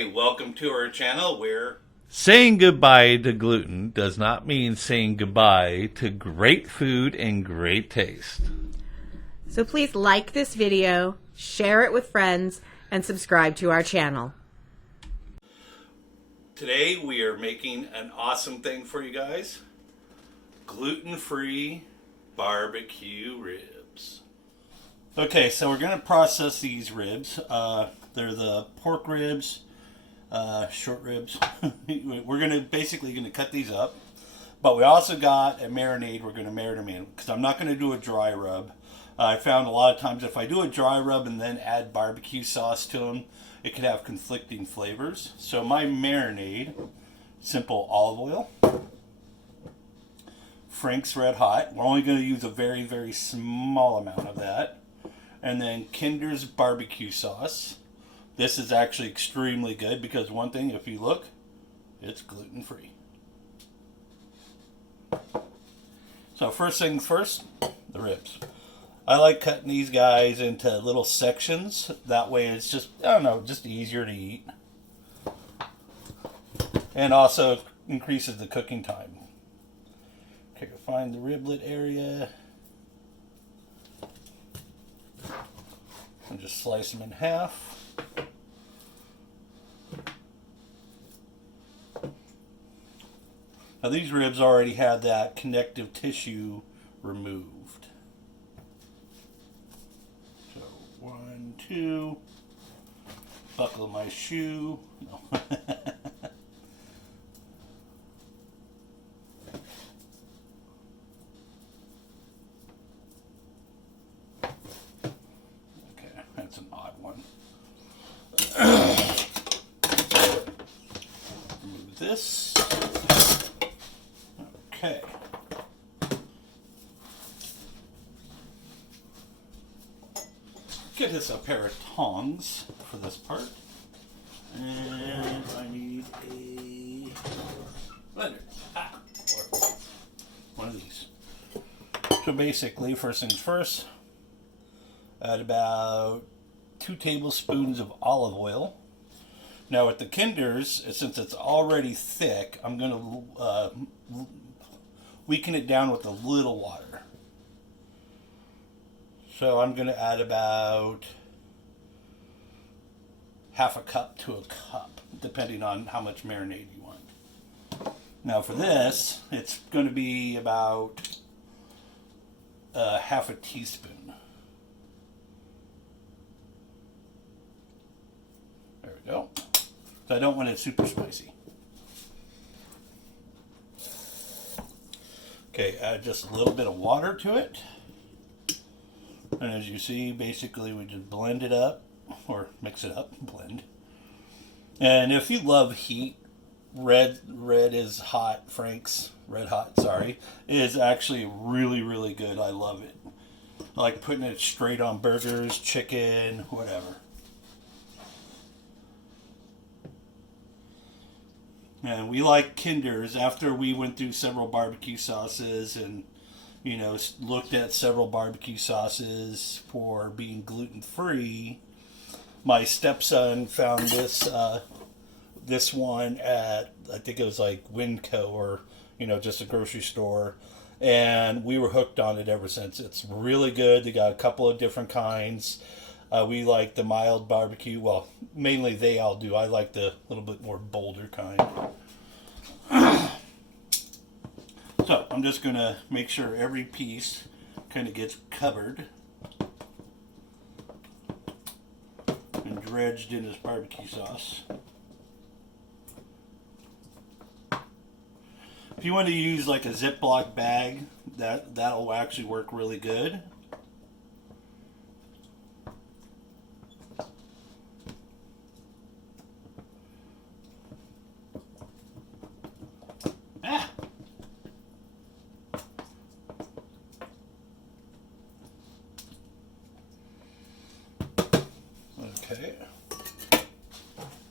Hi, welcome to our channel where saying goodbye to gluten does not mean saying goodbye to great food and great taste. So please like this video, share it with friends, and subscribe to our channel. today we are making an awesome thing for you guys. Gluten-free barbecue ribs. Okay, so we're going to process these ribs. They're the pork ribs, short ribs. We're basically going to cut these up. But we also got a marinade we're going to marinate them in, because I'm not going to do a dry rub. I found a lot of times if I do a dry rub and then add barbecue sauce to them, it could have conflicting flavors. So my marinade, simple olive oil, Frank's Red Hot. We're only going to use a very, very small amount of that. And then Kinderes BBQ sauce. This is actually extremely good because one thing, if you look, it's gluten-free. So first things first, the ribs. I like cutting these guys into little sections. That way it's just, I don't know, just easier to eat. And also increases the cooking time. Okay, find the riblet area. And just slice them in half. Now these ribs already had that connective tissue removed. So 1, 2, buckle my shoe. No. Okay, that's an odd one. Remove this. Okay. Get us a pair of tongs for this part. And I need a blender. Or one of these. So basically, first things first, add about 2 tablespoons of olive oil. Now with the Kinderes, since it's already thick, I'm going to weaken it down with a little water. So I'm going to add about half a cup to a cup, depending on how much marinade you want. Now for this, it's going to be about half a teaspoon. There we go. So I don't want it super spicy. Okay, add just a little bit of water to it. And as you see, basically we just blend it up, or mix it up, blend. And if you love heat, red is hot, Frank's Red Hot, sorry, is actually really, really good. I love it. I like putting it straight on burgers, chicken, whatever. And we like Kinderes. After we went through several barbecue sauces and, you know, looked at several barbecue sauces for being gluten-free, my stepson found this one at, I think it was like Winco, or, you know, just a grocery store. And we were hooked on it ever since. It's really good. They got a couple of different kinds. We like the mild barbecue. Well, mainly they all do. I like the little bit more bolder kind. So I'm just going to make sure every piece kind of gets covered and dredged in this barbecue sauce. If you want to use like a Ziploc bag, that'll actually work really good. Okay.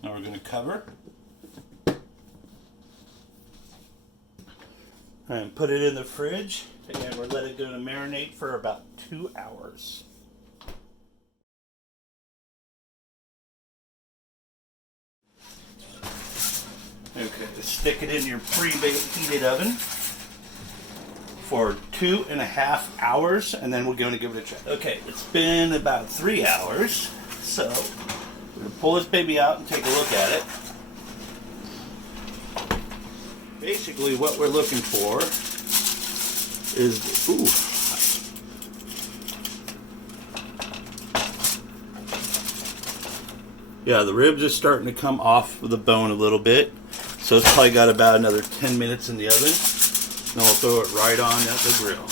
Now we're going to cover and put it in the fridge, and we're letting it go to marinate for about 2 hours. to stick it in your preheated oven for 2.5 hours, and then we're going to give it a check. Okay, it's been about 3 hours, so we're going to pull this baby out and take a look at it. Basically, what we're looking for is, yeah, the ribs are starting to come off of the bone a little bit, so it's probably got about another 10 minutes in the oven. Then we'll throw it right on at the grill.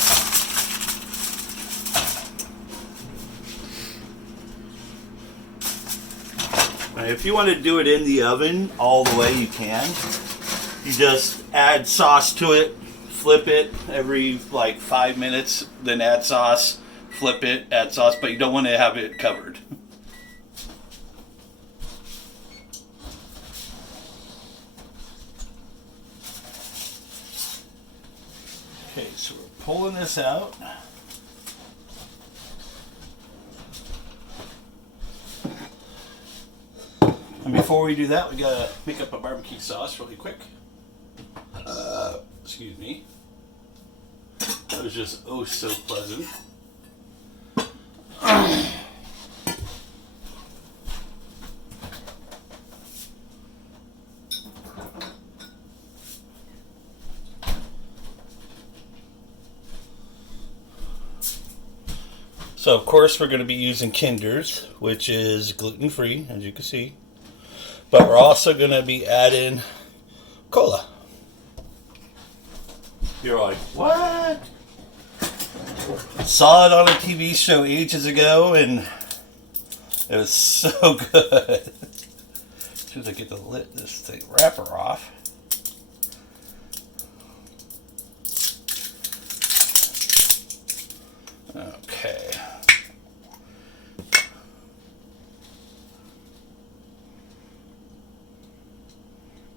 Now, if you want to do it in the oven all the way, you can. You just add sauce to it, flip it every like 5 minutes, then add sauce, flip it, add sauce, but you don't want to have it covered. Okay, so we're pulling this out. And before we do that, we gotta make up a barbecue sauce really quick. Excuse me. That was just oh so pleasant. So of course we're going to be using Kinders, which is gluten-free, as you can see. But we're also going to be adding cola. You're like, what? Saw it on a TV show ages ago, and it was so good. As soon as I get this thing wrapper off. Okay.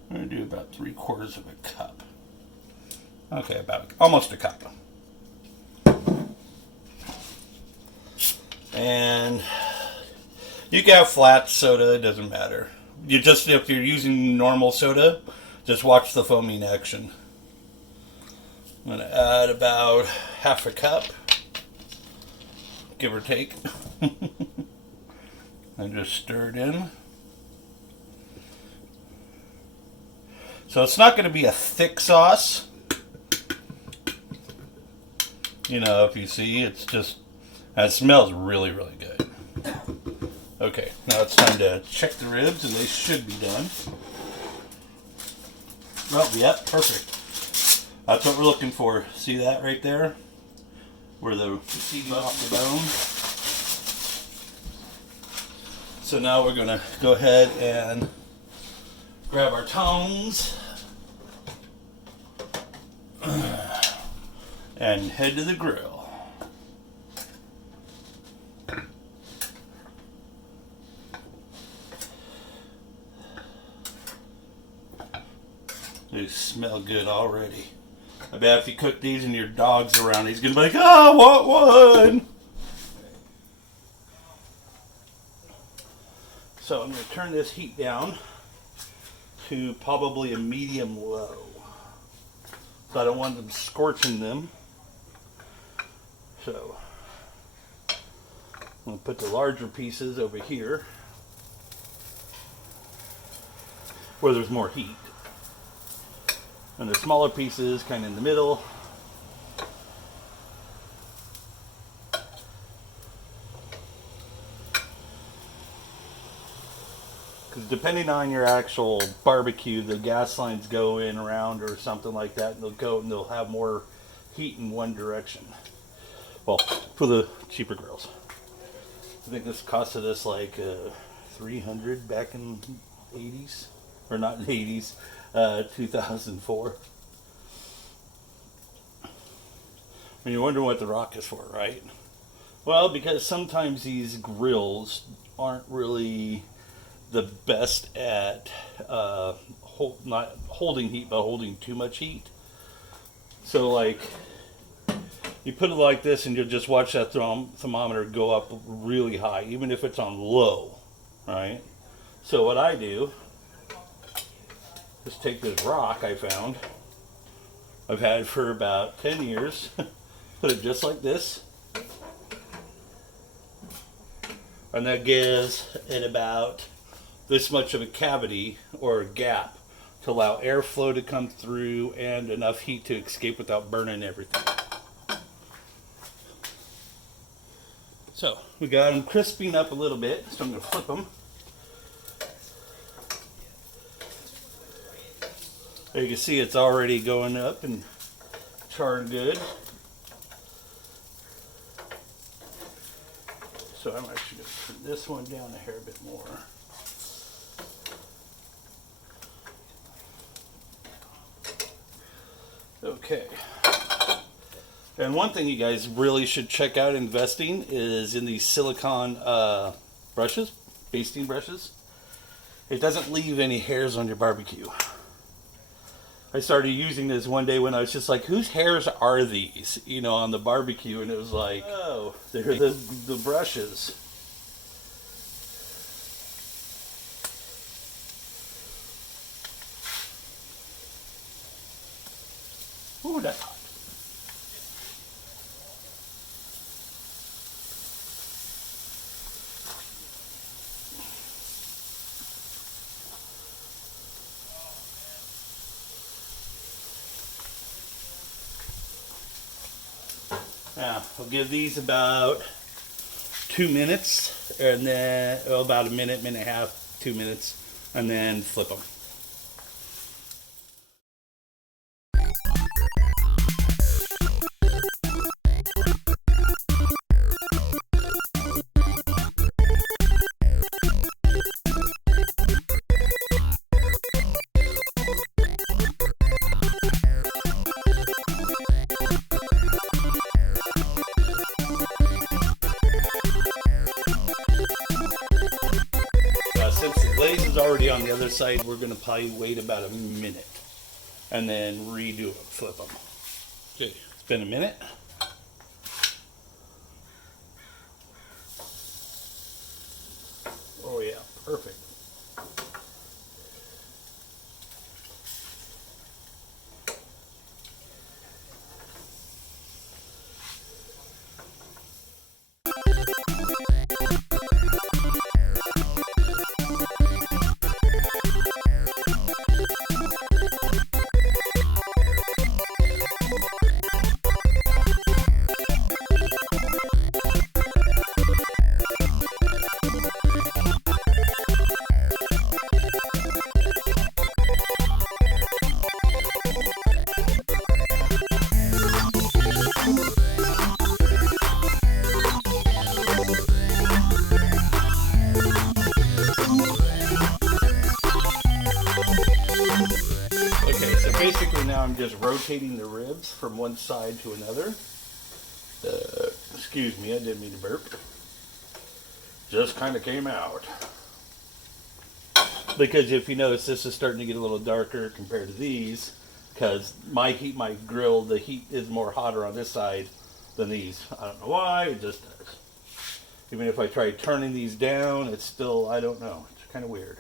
I'm going to do about 3/4 of a cup. Okay, about almost a cup. And you can have flat soda, it doesn't matter. If you're using normal soda, just watch the foaming action. I'm going to add about 1/2 cup, give or take. And just stir it in. So it's not going to be a thick sauce. You know, if you see, it smells really, really good. Okay, now it's time to check the ribs, and they should be done. Oh, yep, perfect. That's what we're looking for. See that right there? Where the receding off the bone. So now we're going to go ahead and grab our tongs and head to the grill. They smell good already. I bet if you cook these and your dog's around, he's gonna be like, "Oh, what one?" So I'm gonna turn this heat down to probably a medium low. So I don't want them scorching them. So I'm going to put the larger pieces over here where there's more heat. And the smaller pieces kind of in the middle. Because depending on your actual barbecue, the gas lines go in around or something like that, and they'll have more heat in one direction. Well, for the cheaper grills. I think this costed us like $300 back in the 80s, or not in the 80s, 2004. And you're wondering what the rock is for, right? Well, because sometimes these grills aren't really the best at not holding heat, but holding too much heat. So like, you put it like this and you'll just watch that thermometer go up really high, even if it's on low, right? So what I do Just take this rock I found. I've had for about 10 years. Put it just like this. And that gives it about this much of a cavity or a gap to allow airflow to come through and enough heat to escape without burning everything. So we got them crisping up a little bit, so I'm going to flip them. You can see it's already going up and charring good. So I'm actually going to turn this one down a hair bit more. Okay. And one thing you guys really should check out investing is in these silicone brushes, basting brushes. It doesn't leave any hairs on your barbecue. I started using this one day when I was just like, whose hairs are these? You know, on the barbecue, and it was like, oh, they're the brushes. Ooh, that's hot. Now, I'll give these about 2 minutes, and then about a minute, minute and a half, 2 minutes, and then flip them. Since the glaze is already on the other side, we're going to probably wait about a minute and then redo it, flip them. Okay, it's been a minute. Oh yeah, perfect. Okay, so basically now I'm just rotating the ribs from one side to another. Excuse me, I didn't mean to burp. Just kind of came out. Because if you notice, this is starting to get a little darker compared to these, because my grill, the heat is more hotter on this side than these. I don't know why, it just does. Even if I try turning these down, it's still, I don't know, it's kind of weird.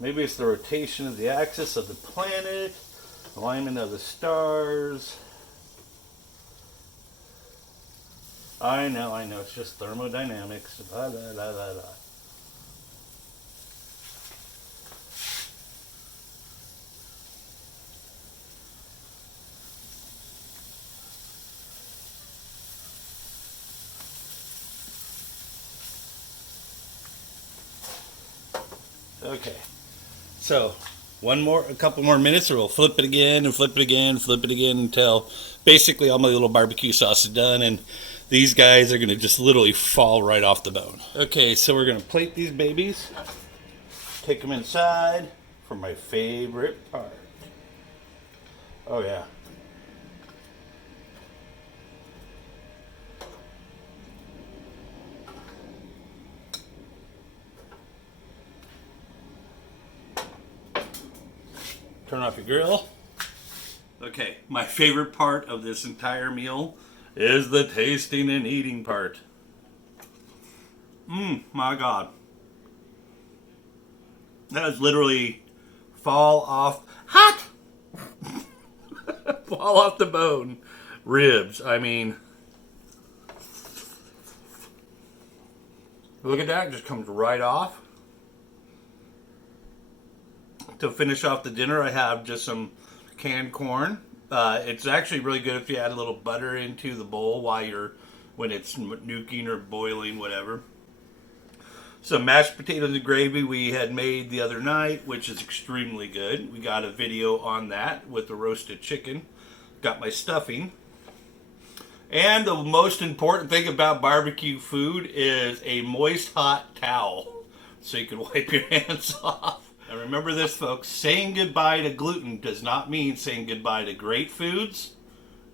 Maybe it's the rotation of the axis of the planet, alignment of the stars. I know, it's just thermodynamics. Blah, blah, blah, blah, blah. Okay, so a couple more minutes, or we'll flip it again and flip it again, flip it again until basically all my little barbecue sauce is done, and these guys are going to just literally fall right off the bone. Okay, so we're going to plate these babies, take them inside for my favorite part. Oh yeah. Turn off your grill. Okay, my favorite part of this entire meal is the tasting and eating part. My God. That is literally fall off hot fall off the bone ribs. I mean, look at that, it just comes right off. To finish off the dinner, I have just some canned corn. It's actually really good if you add a little butter into the bowl when it's nuking or boiling, whatever. Some mashed potatoes and gravy we had made the other night, which is extremely good. We got a video on that with the roasted chicken. Got my stuffing. And the most important thing about barbecue food is a moist hot towel so you can wipe your hands off. And remember this, folks, saying goodbye to gluten does not mean saying goodbye to great foods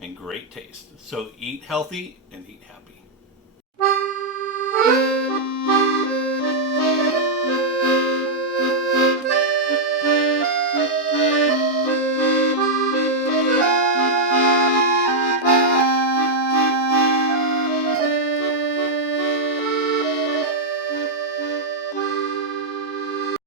and great taste. So eat healthy and eat happy.